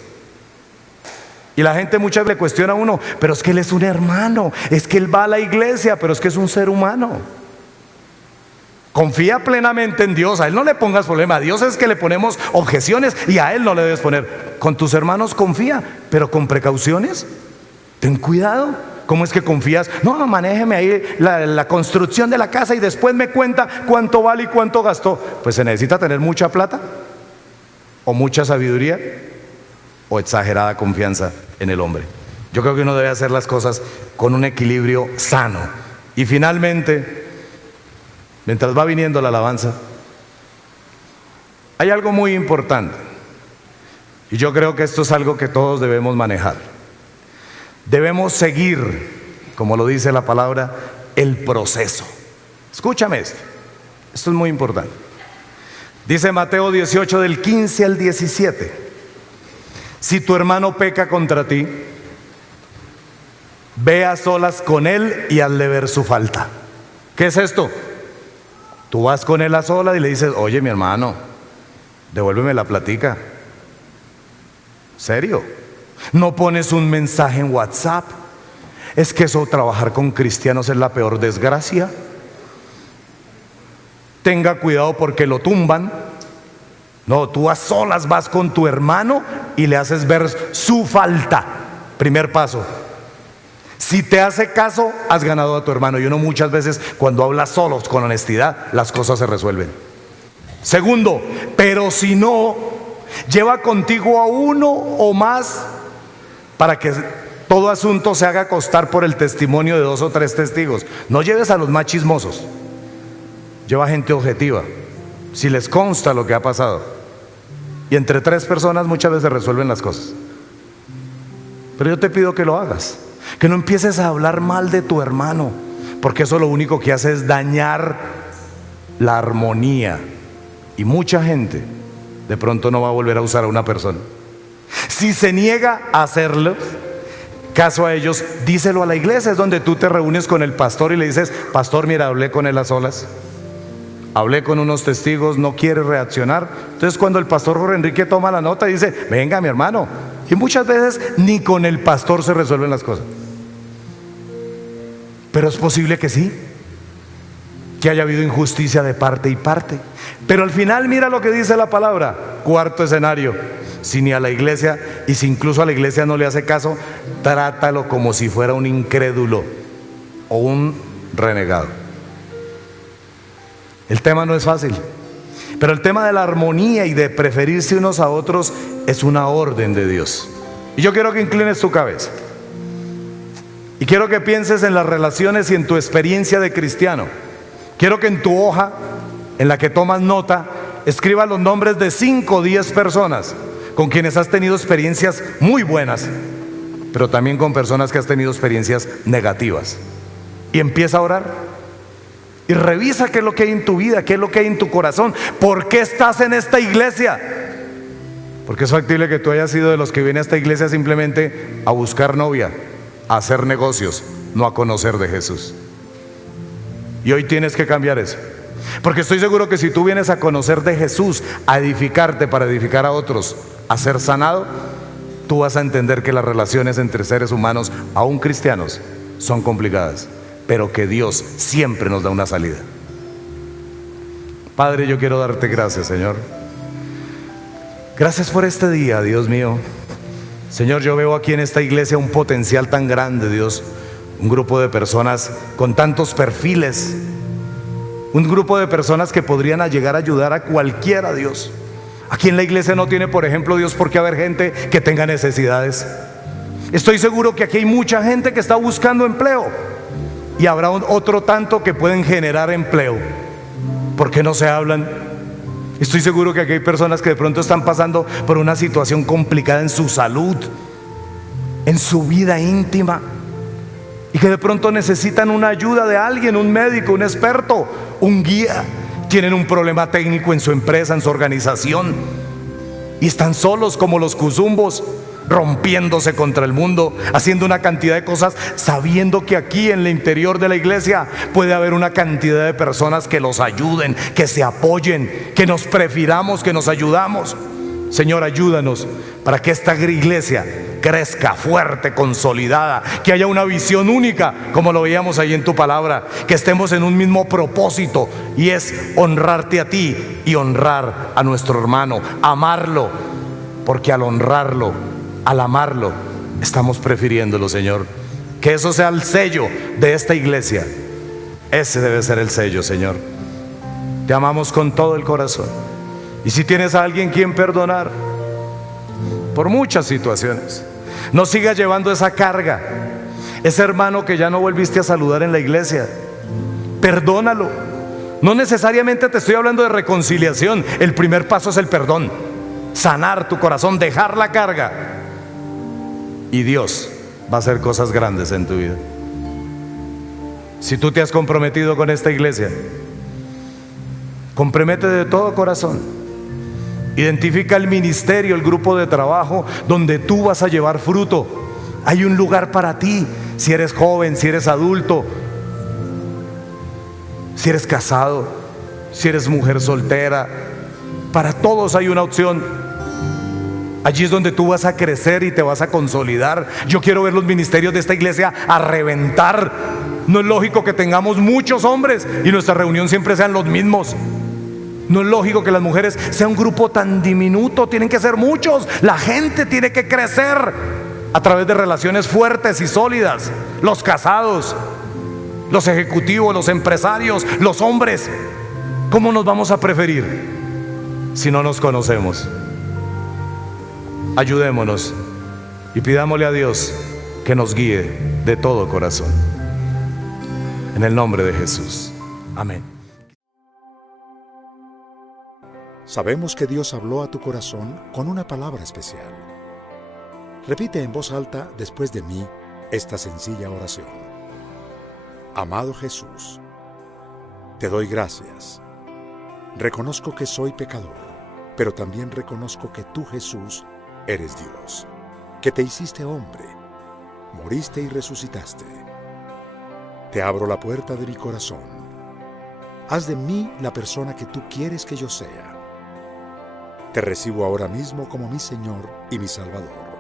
Y la gente muchas veces le cuestiona a uno: pero es que él es un hermano, es que él va a la iglesia, pero es que es un ser humano. Confía plenamente en Dios, a él no le pongas problema. A Dios es que le ponemos objeciones y a él no le debes poner. Con tus hermanos confía, pero con precauciones. Ten cuidado ¿Cómo es que confías? No, manéjeme ahí la construcción de la casa y después me cuenta cuánto vale y cuánto gastó. Pues se necesita tener mucha plata, o mucha sabiduría, o exagerada confianza en el hombre. Yo creo que uno debe hacer las cosas con un equilibrio sano. Y finalmente, mientras va viniendo la alabanza, hay algo muy importante, y yo creo que esto es algo que todos debemos manejar. Debemos seguir, como lo dice la palabra, el proceso. Escúchame esto es muy importante. Dice Mateo 18 del 15 al 17: si tu hermano peca contra ti, ve a solas con él y hazle ver su falta. ¿Qué es esto? Tú vas con él a solas y le dices: oye, mi hermano, devuélveme la platica. ¿Serio? No pones un mensaje en WhatsApp. Es que eso, trabajar con cristianos es la peor desgracia. Tenga cuidado porque lo tumban. No, tú a solas vas con tu hermano y le haces ver su falta. Primer paso. Si te hace caso, has ganado a tu hermano. Y uno muchas veces, cuando habla solos, con honestidad, las cosas se resuelven. Segundo, pero si no, lleva contigo a uno o más, para que todo asunto se haga costar por el testimonio de 2 o 3 testigos. No lleves a los más chismosos. Lleva gente objetiva, si les consta lo que ha pasado. Y entre 3 personas muchas veces se resuelven las cosas. Pero yo te pido que lo hagas, que no empieces a hablar mal de tu hermano, porque eso lo único que hace es dañar la armonía. Y mucha gente de pronto no va a volver a usar a una persona. Si se niega a hacerlo, caso a ellos, díselo a la iglesia. Es donde tú te reúnes con el pastor y le dices: pastor, mira, hablé con él a solas, hablé con unos testigos, no quiere reaccionar. Entonces cuando el pastor Jorge Enrique toma la nota, dice: venga, mi hermano. Y muchas veces ni con el pastor se resuelven las cosas. Pero es posible que sí, que haya habido injusticia de parte y parte. Pero al final mira lo que dice la palabra. Cuarto escenario: si ni a la iglesia, y si incluso a la iglesia no le hace caso, trátalo como si fuera un incrédulo o un renegado. El tema no es fácil, pero el tema de la armonía y de preferirse unos a otros es una orden de Dios. Y yo quiero que inclines tu cabeza y quiero que pienses en las relaciones y en tu experiencia de cristiano. Quiero que en tu hoja, en la que tomas nota, escribas los nombres de 5 o 10 personas con quienes has tenido experiencias muy buenas, pero también con personas que has tenido experiencias negativas. Y empieza a orar y revisa qué es lo que hay en tu vida, qué es lo que hay en tu corazón. ¿Por qué estás en esta iglesia? Porque es factible que tú hayas sido de los que viene a esta iglesia simplemente a buscar novia, a hacer negocios, no a conocer de Jesús. Y hoy tienes que cambiar eso, porque estoy seguro que si tú vienes a conocer de Jesús, a edificarte para edificar a otros, a ser sanado, tú vas a entender que las relaciones entre seres humanos, aún cristianos, son complicadas, pero que Dios siempre nos da una salida. Padre, yo quiero darte gracias, Señor. Gracias por este día, Dios mío. Señor, yo veo aquí en esta iglesia un potencial tan grande, Dios. Un grupo de personas con tantos perfiles, un grupo de personas que podrían llegar a ayudar a cualquiera, Dios. Aquí en la iglesia no tiene, por ejemplo, Dios, por qué haber gente que tenga necesidades. Estoy seguro que aquí hay mucha gente que está buscando empleo, y habrá otro tanto que pueden generar empleo. ¿Por qué no se hablan? Estoy seguro que aquí hay personas que de pronto están pasando por una situación complicada en su salud, en su vida íntima, y que de pronto necesitan una ayuda de alguien, un médico, un experto, un guía. Tienen un problema técnico en su empresa, en su organización, y están solos como los cuzumbos, rompiéndose contra el mundo, haciendo una cantidad de cosas, sabiendo que aquí en el interior de la iglesia puede haber una cantidad de personas que los ayuden, que se apoyen, que nos prefiramos, que nos ayudamos. Señor, ayúdanos para que esta iglesia crezca fuerte, consolidada, que haya una visión única, como lo veíamos ahí en tu palabra, que estemos en un mismo propósito, y es honrarte a ti y honrar a nuestro hermano, amarlo, porque al honrarlo, al amarlo, estamos prefiriéndolo, Señor. Que eso sea el sello de esta iglesia. Ese debe ser el sello, Señor. Te amamos con todo el corazón. Y si tienes a alguien quien perdonar por muchas situaciones, no sigas llevando esa carga. Ese hermano que ya no volviste a saludar en la iglesia, perdónalo. No necesariamente te estoy hablando de reconciliación. El primer paso es el perdón. Sanar tu corazón, dejar la carga. Y Dios va a hacer cosas grandes en tu vida. Si tú te has comprometido con esta iglesia, comprométete de todo corazón. Identifica el ministerio, el grupo de trabajo donde tú vas a llevar fruto. Hay un lugar para ti. Si eres joven, si eres adulto, si eres casado, si eres mujer soltera, para todos hay una opción. Allí es donde tú vas a crecer y te vas a consolidar. Yo quiero ver los ministerios de esta iglesia a reventar. No es lógico que tengamos muchos hombres y nuestra reunión siempre sean los mismos. No es lógico que las mujeres sean un grupo tan diminuto. Tienen que ser muchos. La gente tiene que crecer a través de relaciones fuertes y sólidas. Los casados, los ejecutivos, los empresarios, los hombres. ¿Cómo nos vamos a preferir si no nos conocemos? Ayudémonos y pidámosle a Dios que nos guíe de todo corazón. En el nombre de Jesús. Amén. Sabemos que Dios habló a tu corazón con una palabra especial. Repite en voz alta después de mí esta sencilla oración. Amado Jesús, te doy gracias. Reconozco que soy pecador, pero también reconozco que tú, Jesús, eres Dios, que te hiciste hombre, moriste y resucitaste. Te abro la puerta de mi corazón. Haz de mí la persona que tú quieres que yo sea. Te recibo ahora mismo como mi Señor y mi Salvador.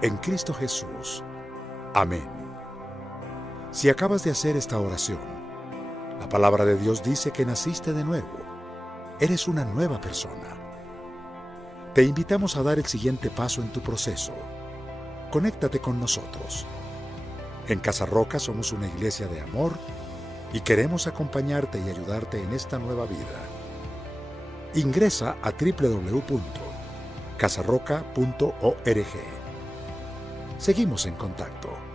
En Cristo Jesús. Amén. Si acabas de hacer esta oración, la palabra de Dios dice que naciste de nuevo. Eres una nueva persona. Te invitamos a dar el siguiente paso en tu proceso. Conéctate con nosotros. En Casa Roca somos una iglesia de amor y queremos acompañarte y ayudarte en esta nueva vida. Ingresa a www.casarroca.org. Seguimos en contacto.